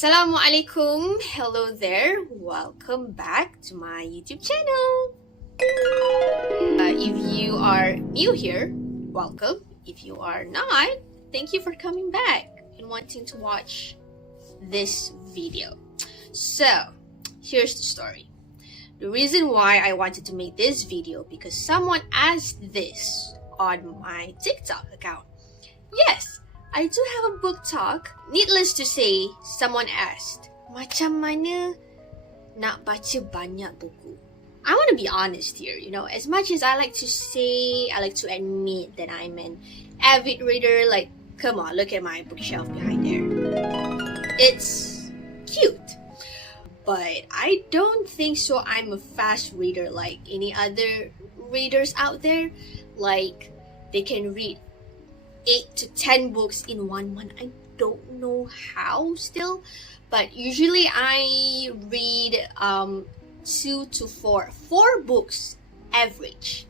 Assalamualaikum. Hello there. Welcome back to my YouTube channel. If you are new here, welcome. If you are not, thank you for coming back and wanting to watch this video. So, here's the story. The reason why I wanted to make this video because someone asked this on my TikTok account. Yes, I do have a book talk. Needless to say, someone asked, macam mana nak baca banyak buku? I want to be honest here, as much as I like to admit that I'm an avid reader, like, come on, look at my bookshelf behind there. It's cute. But I don't think so I'm a fast reader like any other readers out there. Like, they can read 8 to 10 books in 1 month. I don't know how still, but usually I read 2 to 4 books average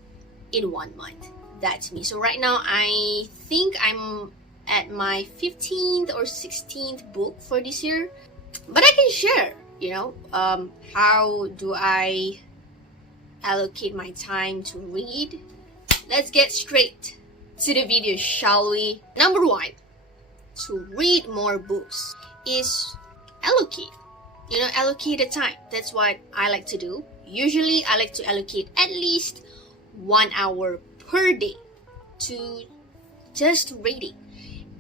in 1 month. That's me. So right now I think I'm at my 15th or 16th book for this year, but I can share, how do I allocate my time to read. Let's get straight to the video, shall we? Number 1, to read more books is allocate. Allocate the time. That's what I like to do. Usually, I like to allocate at least 1 hour per day to just reading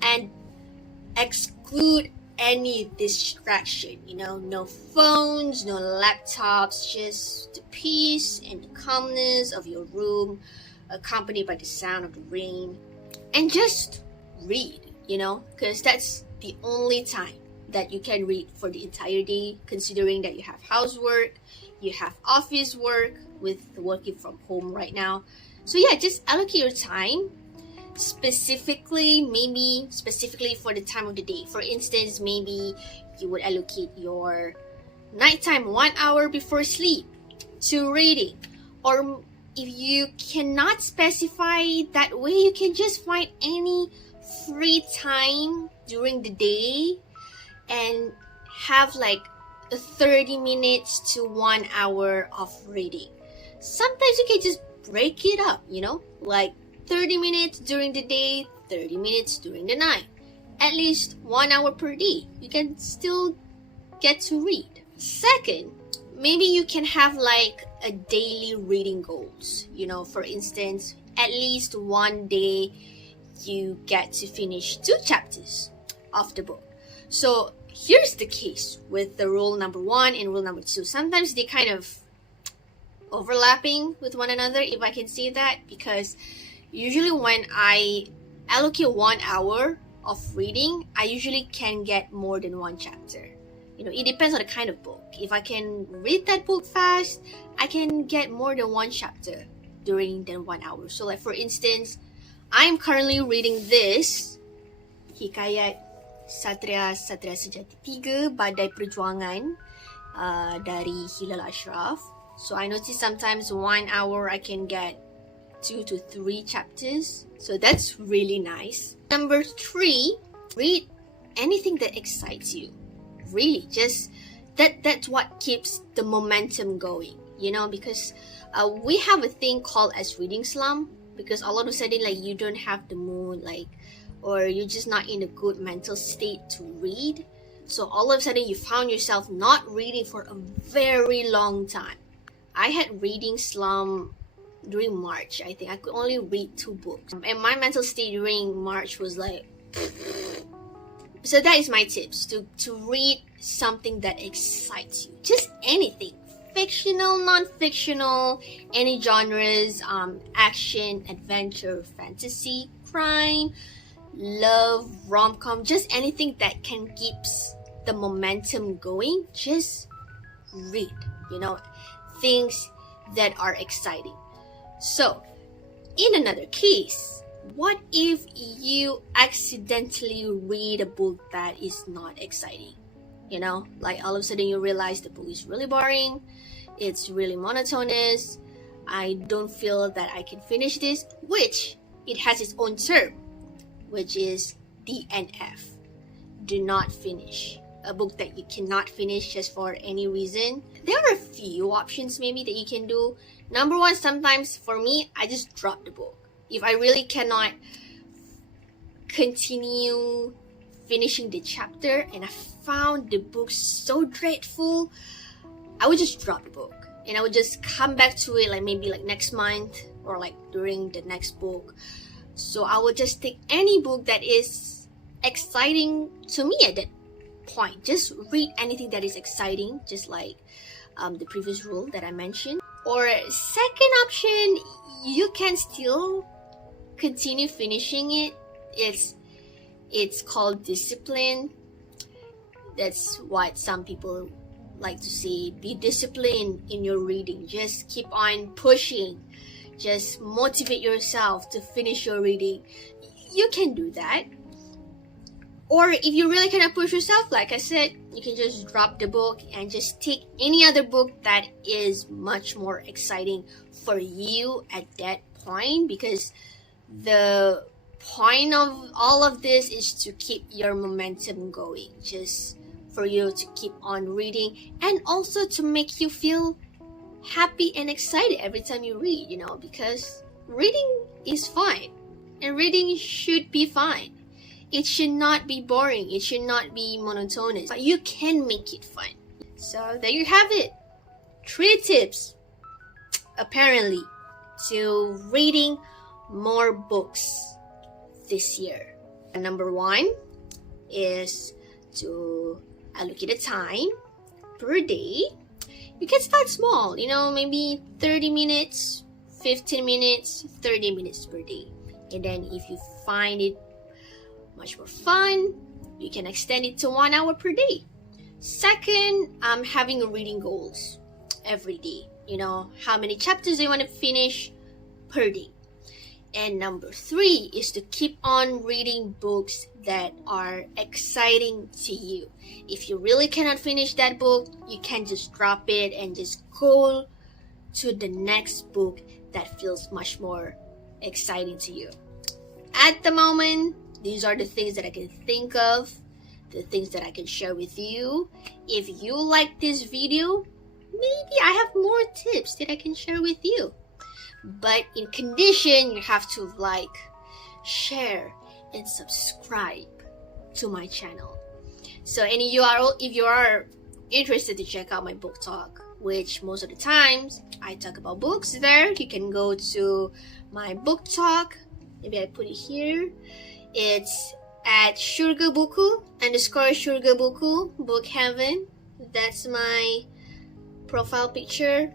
and exclude any distraction. No phones, no laptops, just the peace and the calmness of your room, accompanied by the sound of the rain, and just read, because that's the only time that you can read for the entire day, considering that you have housework, you have office work with working from home right now. So yeah, just allocate your time specifically for the time of the day. For instance, maybe you would allocate your nighttime 1 hour before sleep to reading, or if you cannot specify that way, you can just find any free time during the day and have like 30 minutes to 1 hour of reading. Sometimes you can just break it up, like 30 minutes during the day, 30 minutes during the night. At least 1 hour per day. You can still get to read. Second, maybe you can have like a daily reading goals. For instance, at least one day you get to finish 2 chapters of the book. So here's the case with the rule number 1 and rule number 2. Sometimes they kind of overlapping with one another, if I can say that, because usually when I allocate 1 hour of reading, I usually can get more than 1 chapter. It depends on the kind of book. If I can read that book fast, I can get more than 1 chapter during that 1 hour. So like for instance, I'm currently reading this Hikayat Satria Sejati 3 Badai Perjuangan dari Hilal Ashraf. So I notice sometimes 1 hour I can get 2 to 3 chapters. So that's really nice. Number 3, read anything that excites you. Really, just that's what keeps the momentum going, because we have a thing called as reading slump, because all of a sudden like you don't have the mood, or you're just not in a good mental state to read. So all of a sudden you found yourself not reading for a very long time. I had reading slump during March. I think I could only read 2 books, and my mental state during March was like so that is my tips, to read something that excites you. Just anything. Fictional, non-fictional, any genres, action, adventure, fantasy, crime, love, rom-com, just anything that can keeps the momentum going. Just read, things that are exciting. So, in another case, what if you accidentally read a book that is not exciting? Like all of a sudden you realize the book is really boring, it's really monotonous, I don't feel that I can finish this, which it has its own term, which is DNF. Do not finish. a book that you cannot finish just for any reason, there are a few options maybe that you can do. Number one, sometimes for me, I just drop the book. If I really cannot continue finishing the chapter and I found the book so dreadful, I would just drop the book and I would just come back to it like maybe like next month or like during the next book. So I would just take any book that is exciting to me at that point. Just read anything that is exciting, just like the previous rule that I mentioned. Or second option, you can still continue finishing it. It's called discipline. That's what some people like to say. Be disciplined in your reading. Just keep on pushing. Just motivate yourself to finish your reading. You can do that. Or if you really cannot push yourself, like I said, you can just drop the book and just take any other book that is much more exciting for you at that point, because the point of all of this is to keep your momentum going, just for you to keep on reading and also to make you feel happy and excited every time you read, because reading is fun and reading should be fun. It should not be boring. It should not be monotonous. But you can make it fun. So there you have it. 3 tips, apparently, to reading more books this year. Number 1 is to allocate a time per day. You can start small, maybe 30 minutes, 15 minutes, 30 minutes per day. And then if you find it much more fun, you can extend it to 1 hour per day. Second, having reading goals every day. How many chapters do you want to finish per day? And number 3 is to keep on reading books that are exciting to you. If you really cannot finish that book, you can just drop it and just go to the next book that feels much more exciting to you. At the moment, these are the things that I can think of, the things that I can share with you. If you like this video, maybe I have more tips that I can share with you. But in condition, you have to like, share, and subscribe to my channel. So if you are interested to check out my book talk, which most of the times I talk about books there, you can go to my book talk. Maybe I put it here. It's at _Shurgabuku Book Heaven. That's my profile picture.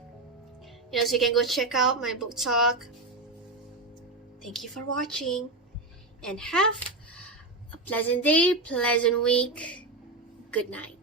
So you can go check out my book talk. Thank you for watching and have a pleasant day, pleasant week. Good night.